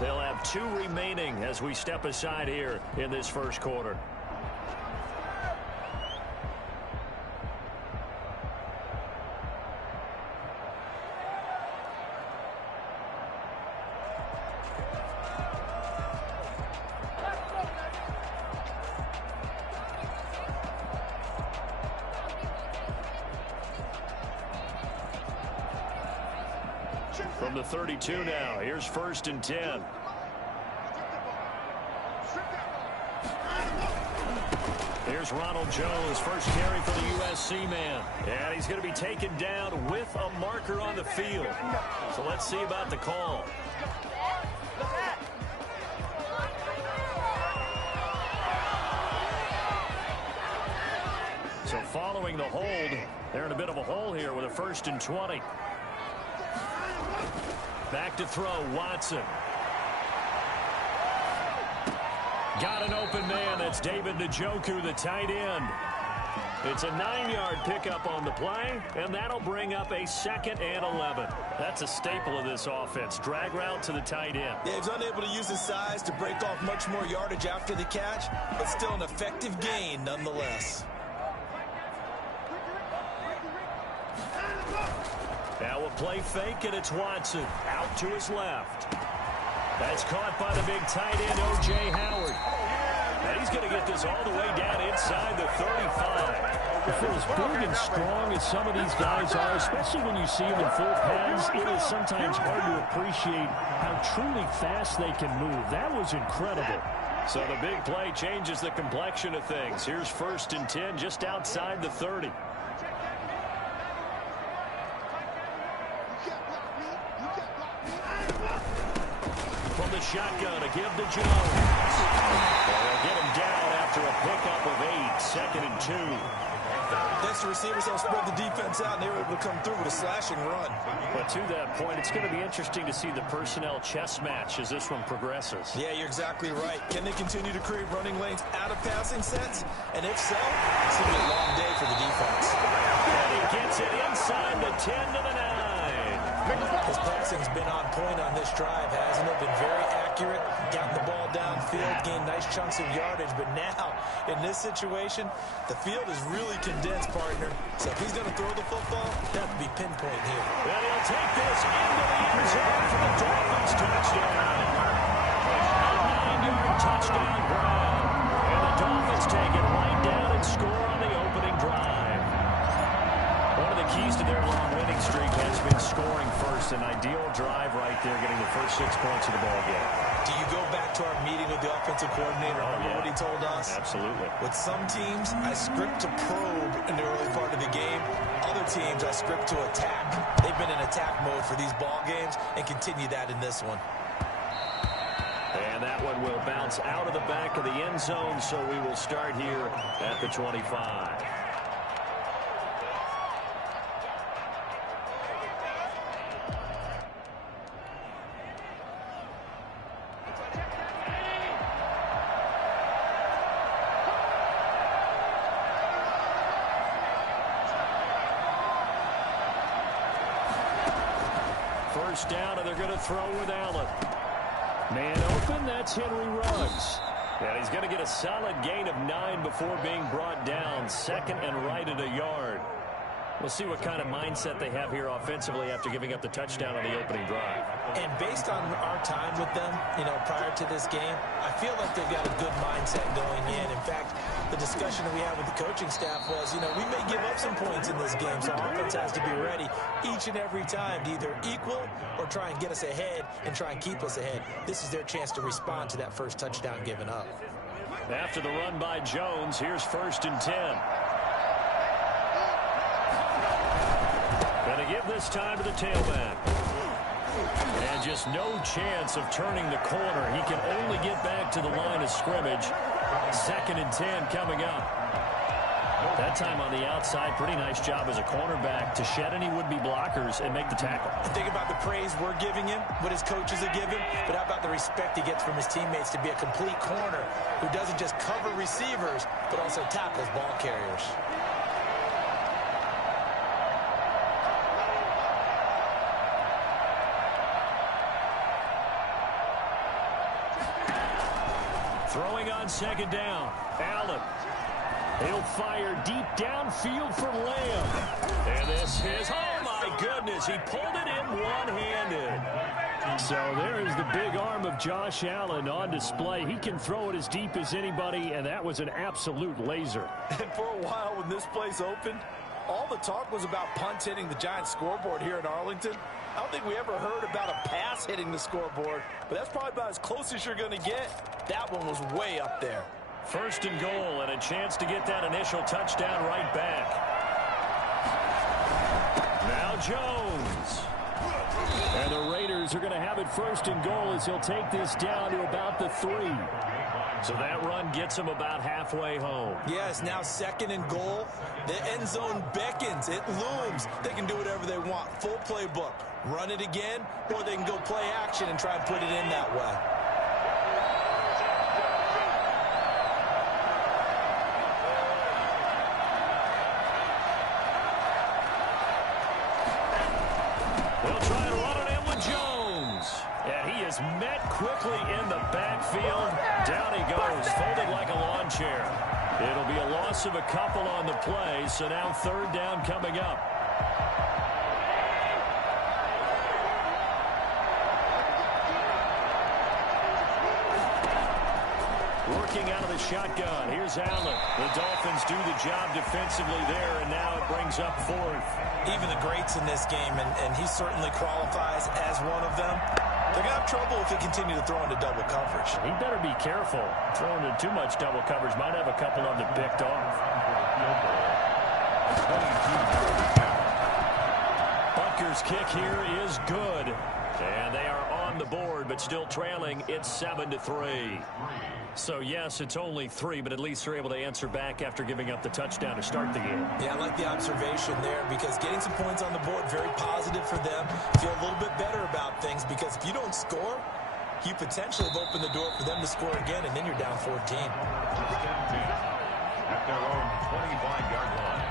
They'll have 2 remaining as we step aside here in this first quarter. From the 32 now, here's 1st and 10. Here's Ronald Jones, first carry for the USC man. And he's going to be taken down with a marker on the field. So let's see about the call. So following the hold, they're in a bit of a hole here with a 1st and 20. Back to throw, Watson. Got an open man. That's David Njoku, the tight end. It's a 9-yard pickup on the play, and that'll bring up a 2nd and 11. That's a staple of this offense. Drag route to the tight end. Yeah, he's unable to use his size to break off much more yardage after the catch, but still an effective gain nonetheless. Now a play fake, and it's Watson out to his left. That's caught by the big tight end, O.J. Howard. And he's going to get this all the way down inside the 35. For as big and strong as some of these guys are, especially when you see them in full pads, it is sometimes hard to appreciate how truly fast they can move. That was incredible. So the big play changes the complexion of things. Here's 1st and 10 just outside the 30. From the shotgun, a give to Jones. They'll get him down after a pickup of 8, 2nd and 2. Thanks to receivers help spread the defense out, and they were able to come through with a slashing run. But to that point, it's going to be interesting to see the personnel chess match as this one progresses. Yeah, you're exactly right. Can they continue to create running lanes out of passing sets? And if so, it's going to be a long day for the defense. And he gets it inside the 10 to the 9. His passing's been on point on this drive, hasn't it? Been very accurate, gotten the ball downfield, gained nice chunks of yardage. But now, in this situation, the field is really condensed, partner. So if he's going to throw the football, that would be pinpoint here. And he'll take this into the end zone for the Dolphins touchdown. A 9-yard touchdown grab. And the Dolphins take it right down and score on the opening drive. One of the keys to their long winning streak has been scoring first. An ideal drive right there, getting the first 6 points of the ball game. Do you go back to our meeting with the offensive coordinator? Remember what he told us? Absolutely. With some teams, I script to probe in the early part of the game. Other teams, I script to attack. They've been in attack mode for these ball games and continue that in this one. And that one will bounce out of the back of the end zone, so we will start here at the 25. First down, and they're going to throw with Allen. Man open, that's Henry Ruggs. And he's going to get a solid gain of 9 before being brought down. 2nd and right at a yard. We'll see what kind of mindset they have here offensively after giving up the touchdown on the opening drive. And based on our time with them, prior to this game, I feel like they've got a good mindset going in. In fact, the discussion that we had with the coaching staff was, we may give up some points in this game, so offense has to be ready each and every time to either equal or try and get us ahead and try and keep us ahead. This is their chance to respond to that first touchdown given up. After the run by Jones, here's 1st and 10. Going to give this time to the tailback. And just no chance of turning the corner. He can only get back to the line of scrimmage. 2nd and 10 coming up. That time on the outside, pretty nice job as a cornerback to shed any would-be blockers and make the tackle. Think about the praise we're giving him, what his coaches are giving, but how about the respect he gets from his teammates to be a complete corner who doesn't just cover receivers, but also tackles ball carriers. Throwing on second down. Allen. He'll fire deep downfield for Lamb. And this is, oh my goodness, he pulled it in one-handed. So there is the big arm of Josh Allen on display. He can throw it as deep as anybody, and that was an absolute laser. And for a while when this place opened, all the talk was about punts hitting the Giants scoreboard here in Arlington. I don't think we ever heard about a pass hitting the scoreboard, but that's probably about as close as you're going to get. That one was way up there. First and goal, and a chance to get that initial touchdown right back. Now Jones. And the Raiders are going to have it first and goal as he'll take this down to about the 3. So that run gets him about halfway home. Yeah, it's now second and goal. The end zone beckons. It looms. They can do whatever they want. Full playbook. Run it again, or they can go play action and try and put it in that way. We'll try to run it in with Jones. And he is met quickly in the backfield. Down he goes, folded like a lawn chair. It'll be a loss of a couple on the play, so now third down coming up. Working out of the shotgun. Here's Allen. The Dolphins do the job defensively there, and now it brings up fourth. Even the greats in this game, and he certainly qualifies as one of them, they're going to have trouble if they continue to throw into double coverage. He better be careful. Throwing into too much double coverage might have a couple of them picked off. Butker's kick here is good. And they are on the board, but still trailing. It's 7-3. So, yes, it's only 3, but at least they're able to answer back after giving up the touchdown to start the game. Yeah, I like the observation there because getting some points on the board, very positive for them. Feel a little bit better about things because if you don't score, you potentially have opened the door for them to score again, and then you're down 14. At their own 25-yard line.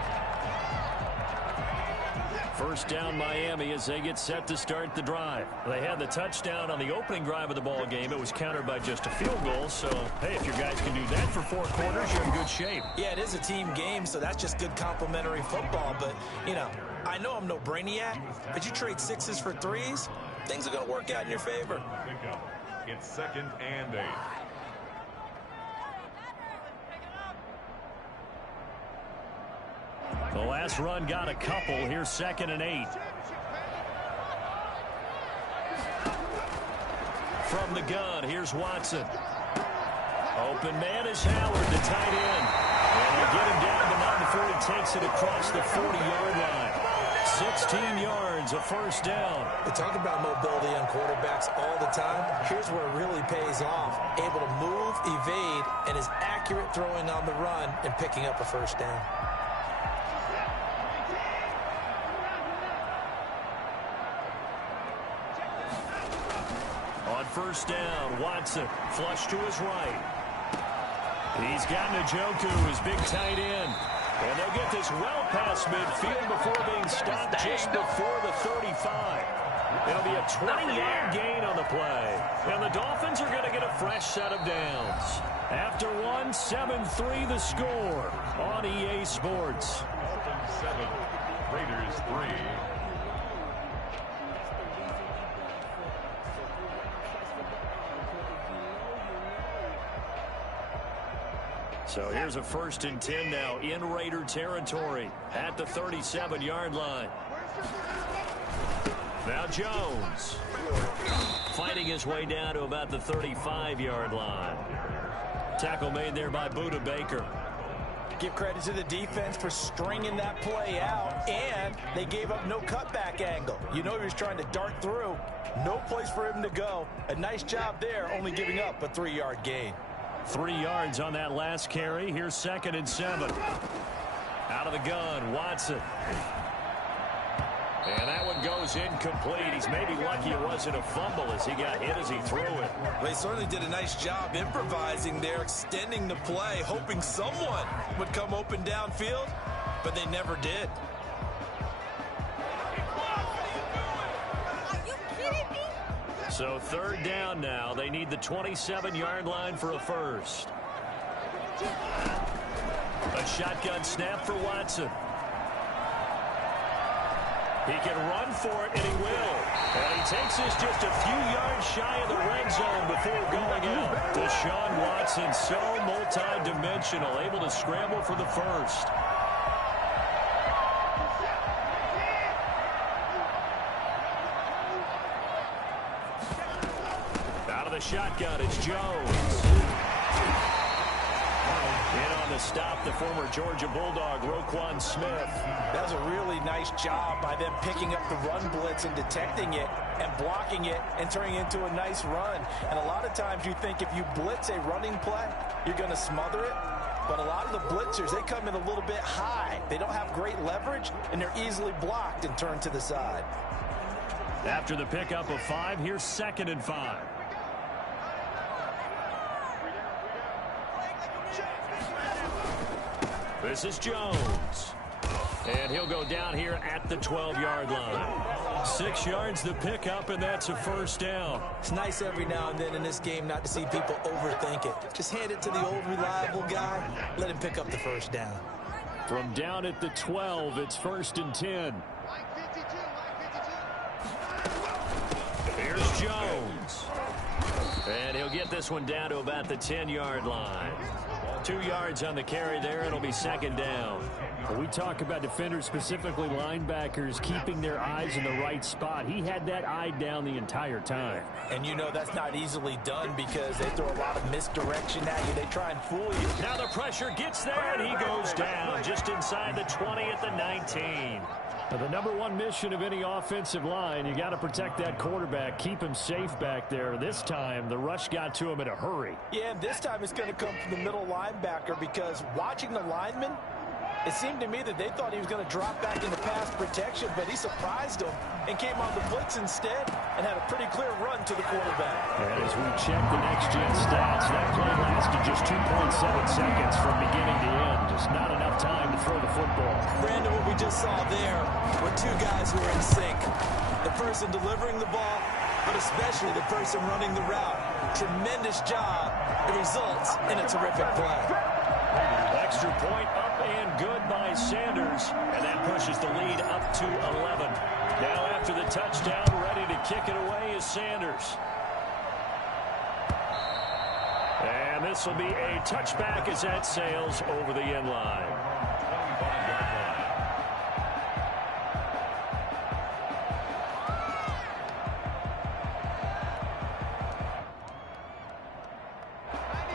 First down Miami as they get set to start the drive. They had the touchdown on the opening drive of the ball game. It was countered by just a field goal. So, hey, if your guys can do that for 4 quarters, you're in good shape. Yeah, it is a team game, so that's just good complimentary football. But, you know, I know I'm no brainiac, but you trade 6s for 3s, things are going to work out in your favor. It's 2nd and 8. The last run got a couple. Here's 2nd and 8. From the gun, here's Watson. Open man is Howard, the tight end. And they get him down to 9 before he takes it across the 40-yard line. 16 yards, a first down. We talk about mobility on quarterbacks all the time. Here's where it really pays off. Able to move, evade, and is accurate throwing on the run and picking up a first down. On first down, Watson flush to his right. He's got Njoku, his big tight end. And they'll get this well past midfield before being stopped just before the 35. It'll be a 20-yard gain on the play. And the Dolphins are going to get a fresh set of downs. After one, 7-3 the score on EA Sports. Dolphins 7, Raiders 3. So here's a 1st and 10 now in Raider territory at the 37-yard line. Now Jones fighting his way down to about the 35-yard line. Tackle made there by Budda Baker. Give credit to the defense for stringing that play out, and they gave up no cutback angle. You know he was trying to dart through. No place for him to go. A nice job there, only giving up a 3-yard gain. 3 yards on that last carry. Here's 2nd and 7. Out of the gun, Watson. And that one goes incomplete. He's maybe lucky it wasn't a fumble as he got hit as he threw it. They certainly did a nice job improvising there, extending the play, hoping someone would come open downfield, but they never did. So third down now. They need the 27-yard line for a first. A shotgun snap for Watson. He can run for it, and he will. And he takes this just a few yards shy of the red zone before going out. Deshaun Watson, so multi-dimensional, able to scramble for the first. Out of the shotgun, it's Jones. In on the stop, the former Georgia Bulldog, Roquan Smith. That was a really nice job by them picking up the run blitz and detecting it and blocking it and turning it into a nice run. And a lot of times you think if you blitz a running play, you're going to smother it. But a lot of the blitzers, they come in a little bit high. They don't have great leverage, and they're easily blocked and turned to the side. After the pickup of 5, here's 2nd and 5. This is Jones. And he'll go down here at the 12-yard line. 6 yards the pickup, and that's a first down. It's nice every now and then in this game not to see people overthink it. Just hand it to the old reliable guy. Let him pick up the first down. From down at the 12, it's 1st and 10. Here's Jones. And he'll get this one down to about the 10-yard line. 2 yards on the carry there. It'll be 2nd down. When we talk about defenders, specifically linebackers, keeping their eyes in the right spot, he had that eye down the entire time. And you know that's not easily done because they throw a lot of misdirection at you. They try and fool you. Now the pressure gets there, and he goes down just inside the 20 at the 19. Now, the number one mission of any offensive line, you got to protect that quarterback, keep him safe back there. This time, the rush got to him in a hurry. Yeah, and this time it's going to come from the middle linebacker because watching the lineman, it seemed to me that they thought he was going to drop back into pass protection, but he surprised them and came on the blitz instead and had a pretty clear run to the quarterback. And as we check the next-gen stats, that play lasted just 2.7 seconds from beginning to end. Just not enough time to throw the football. Brandon, what we just saw there were two guys who were in sync. The person delivering the ball, but especially the person running the route. Tremendous job. It results in a terrific play. Extra point up and good by Sanders, and that pushes the lead up to 11. Now after the touchdown, ready to kick it away is Sanders. And this will be a touchback as that sails over the end line.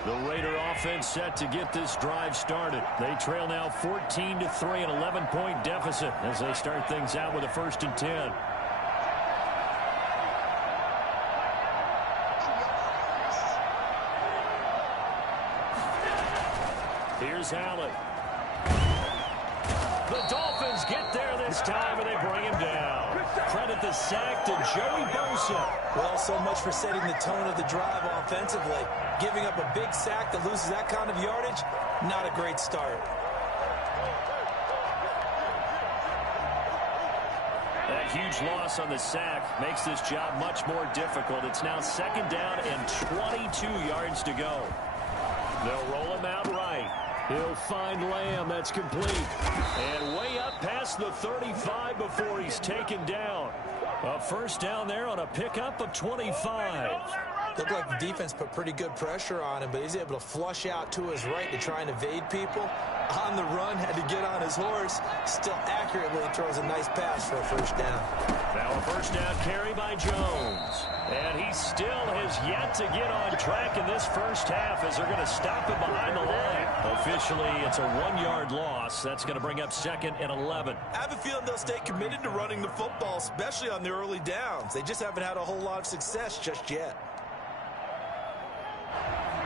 The Raider offense set to get this drive started. They trail now 14-3, an 11-point deficit as they start things out with a 1st and 10. Here's Allen. The Dolphins get there this time, and they bring him down. Credit the sack to Joey Bosa. Well, so much for setting the tone of the drive offensively. Giving up a big sack that loses that kind of yardage, not a great start. That huge loss on the sack makes this job much more difficult. It's now 2nd down and 22 yards to go. They'll roll him out right. He'll find Lamb. That's complete. And way up past the 35 before he's taken down. A first down there on a pickup of 25. Looked like the defense put pretty good pressure on him, but he's able to flush out to his right to try and evade people. On the run, had to get on his horse. Still accurately throws a nice pass for a first down. Now a first down carry by Jones. And he still has yet to get on track in this first half as they're going to stop him behind the line. Officially, it's a 1-yard loss. That's going to bring up 2nd and 11. I have a feeling they'll stay committed to running the football, especially on the early downs. They just haven't had a whole lot of success just yet.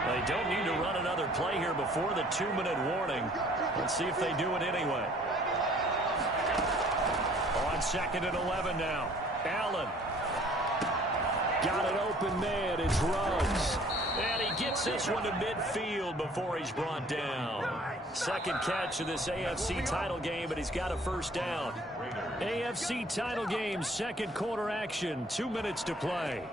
They don't need to run another play here before the 2-minute warning. Let's see if they do it anyway. On 2nd and 11 now. Allen. Got an open man. It's Ruggs. And he gets this one to midfield before he's brought down. Second catch of this AFC title game, but he's got a first down. AFC title game, second quarter action. 2 minutes to play.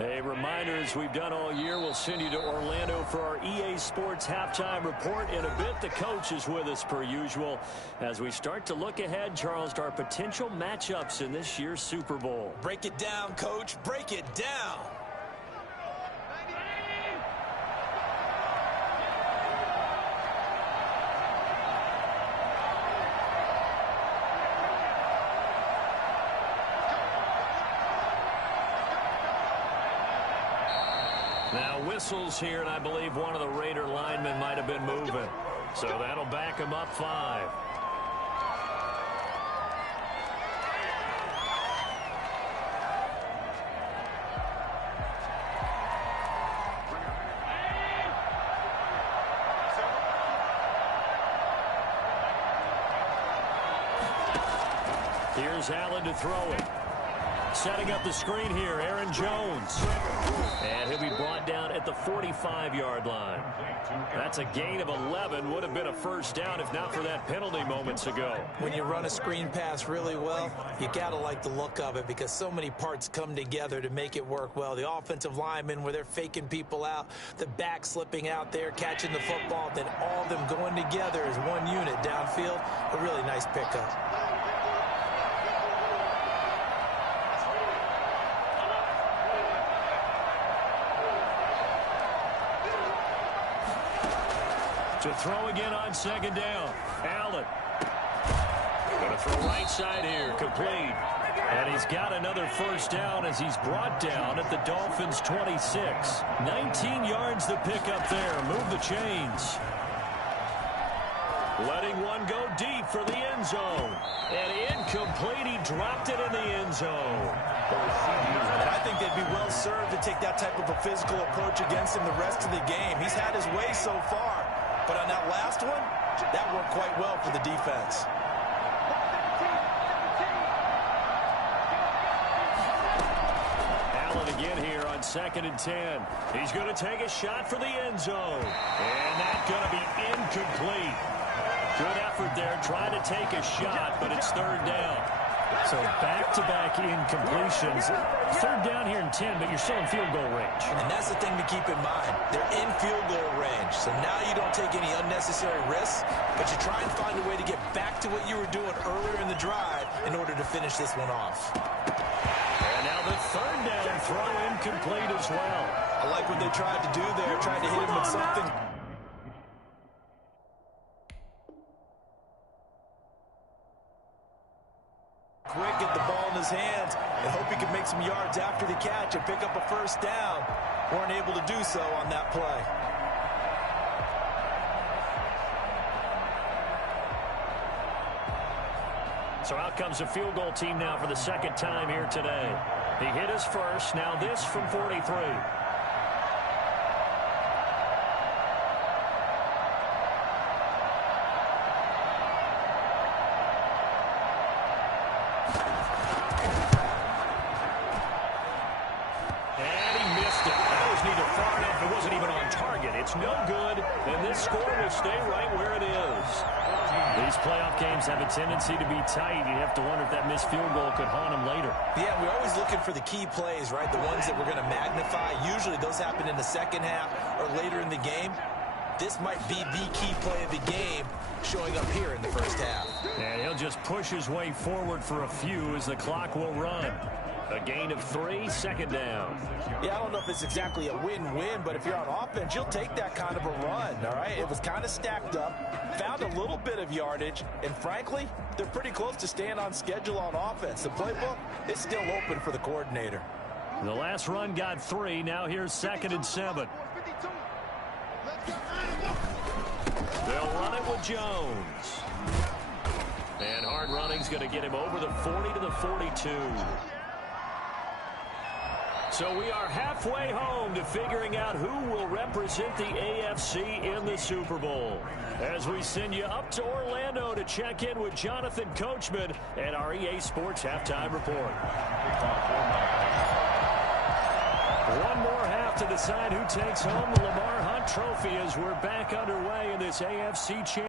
A reminder, as we've done all year, we'll send you to Orlando for our EA Sports halftime report. In a bit, the coach is with us per usual as we start to look ahead, Charles, to our potential matchups in this year's Super Bowl. Break it down, Coach. Break it down. Now whistles here, and I believe one of the Raider linemen might have been moving. So that'll back him up 5. Here's Allen to throw it. Setting up the screen here, Aaron Jones. And he'll be brought down at the 45-yard line. That's a gain of 11. Would have been a first down if not for that penalty moments ago. When you run a screen pass really well, you got to like the look of it because so many parts come together to make it work well. The offensive linemen, where they're faking people out, the back slipping out there, catching the football, then all of them going together as one unit downfield. A really nice pickup. To throw again on second down. Allen. Going to throw right side here. Complete. And he's got another first down as he's brought down at the Dolphins' 26. 19 yards to pick up there. Move the chains. Letting one go deep for the end zone. And incomplete. He dropped it in the end zone. And I think they'd be well served to take that type of a physical approach against him the rest of the game. He's had his way so far. But on that last one, that worked quite well for the defense. Allen again here on 2nd and 10. He's going to take a shot for the end zone. And that's going to be incomplete. Good effort there trying to take a shot, but it's 3rd down. So back-to-back incompletions. 3rd down here in 10, but you're still in field goal range. And that's the thing to keep in mind. They're in field goal range. So now you don't take any unnecessary risks, but you try and find a way to get back to what you were doing earlier in the drive in order to finish this one off. And now the 3rd down throw incomplete as well. I like what they tried to do there, tried to hit him with something. Quick, get the ball in his hands and hope he can make some yards after the catch and pick up a first down. Weren't able to do so on that play. So out comes the field goal team now for the 2nd time here today. He hit his first. Now this from 43. It's no good, and this score will stay right where it is. These playoff games have a tendency to be tight. You have to wonder if that missed field goal could haunt them later. Yeah, we're always looking for the key plays, right? The ones that we're going to magnify. Usually those happen in the second half or later in the game. This might be the key play of the game showing up here in the first half. And he'll just push his way forward for a few as the clock will run. A gain of 3, 2nd down. Yeah, I don't know if it's exactly a win-win, but if you're on offense, you'll take that kind of a run, all right? It was kind of stacked up, found a little bit of yardage, and frankly, they're pretty close to staying on schedule on offense. The playbook is still open for the coordinator. The last run got 3. Now here's 2nd and 7. They'll run it with Jones. And hard running's going to get him over the 40 to the 42. So we are halfway home to figuring out who will represent the AFC in the Super Bowl. As we send you up to Orlando to check in with Jonathan Coachman and our EA Sports Halftime Report. One more half to decide who takes home the Lamar Hunt Trophy as we're back underway in this AFC Championship.